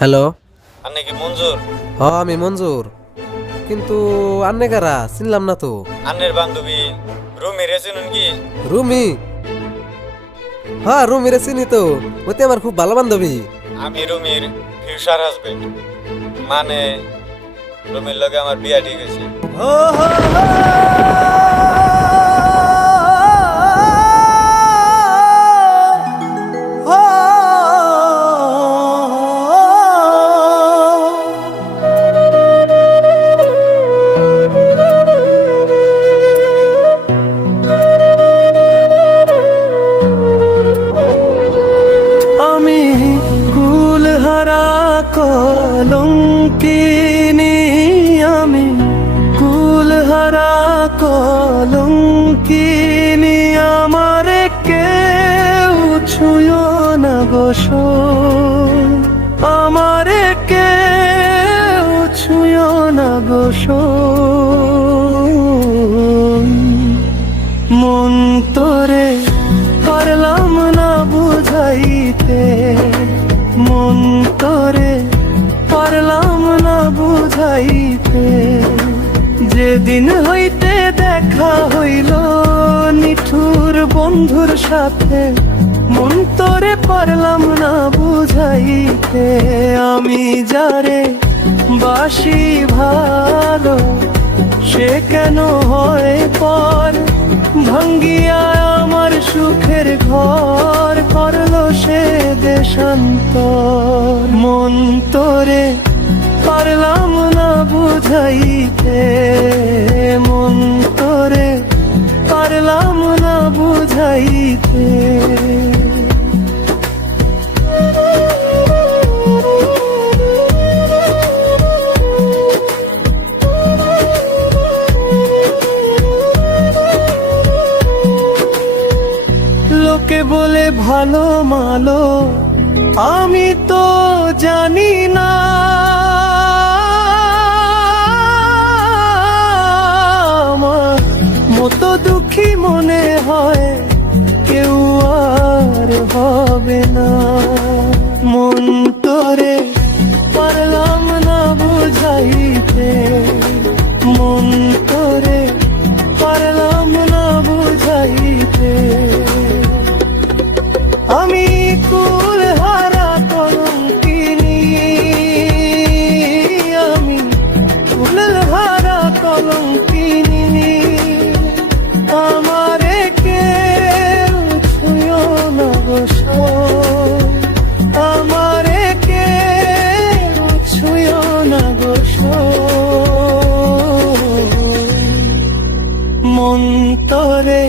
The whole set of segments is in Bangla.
হ্যালো। আন্নে কি মঞ্জুর? আমি মঞ্জুর, কিন্তু আন্নে কারা চিনলাম না তো। আন্নের বান্ধবী রুমি রে চিনুন কি? রুমি? রুমি রে চিনি তো, ওতে আমার খুব ভালো বান্ধবী। আমি রুমির ফিউচার হাজবেন্ড, মানে রুমির লগে আমার বিয়া ঠিক আছে। আমি কুলহারা কলঙ্কিনী, আমি কুলহারা কলঙ্কিনী, আমারে কেউ ছুঁয়ো না গোসো, আমারে কেউ ছুঁয়ো না গোসো। মন তোরে পারলাম না বুঝাইতে, মন তোরে পারলাম না বুঝাইতে। যেদিন হইতে দেখা হইল নিঠুর বন্ধুর সাথে, মন তোরে পারলাম না বুঝাইতে। আমি যারে বাসি ভালো, সে কেন হয় পর, ভাঙ্গিয়া আমার সুখের ঘর করলো সে দেশান্তর। মন তোরে পারলাম না বুঝাইতে, মন তোরে পারলাম না বুঝাইতে। লোকে বলে ভালো মালো, আমি তো জানি না। আমার মতো দুঃখী মনে হয় কেউ আর হবে না। মন তোরে পারলাম না বুঝাইতে, মন তোরে পারলাম না বুঝাইতে। আমি কুলহারা কলঙ্কিনী, আমি কুলহারা কলঙ্কিনী, আমারে কেউ ছুঁয়ো না গোসো, আমারে কেউ ছুঁয়ো না গোসো। মন তোরে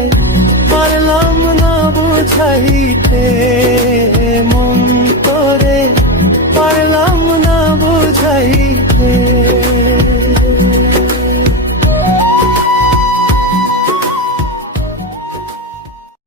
পারলাম না বুঝাইতে।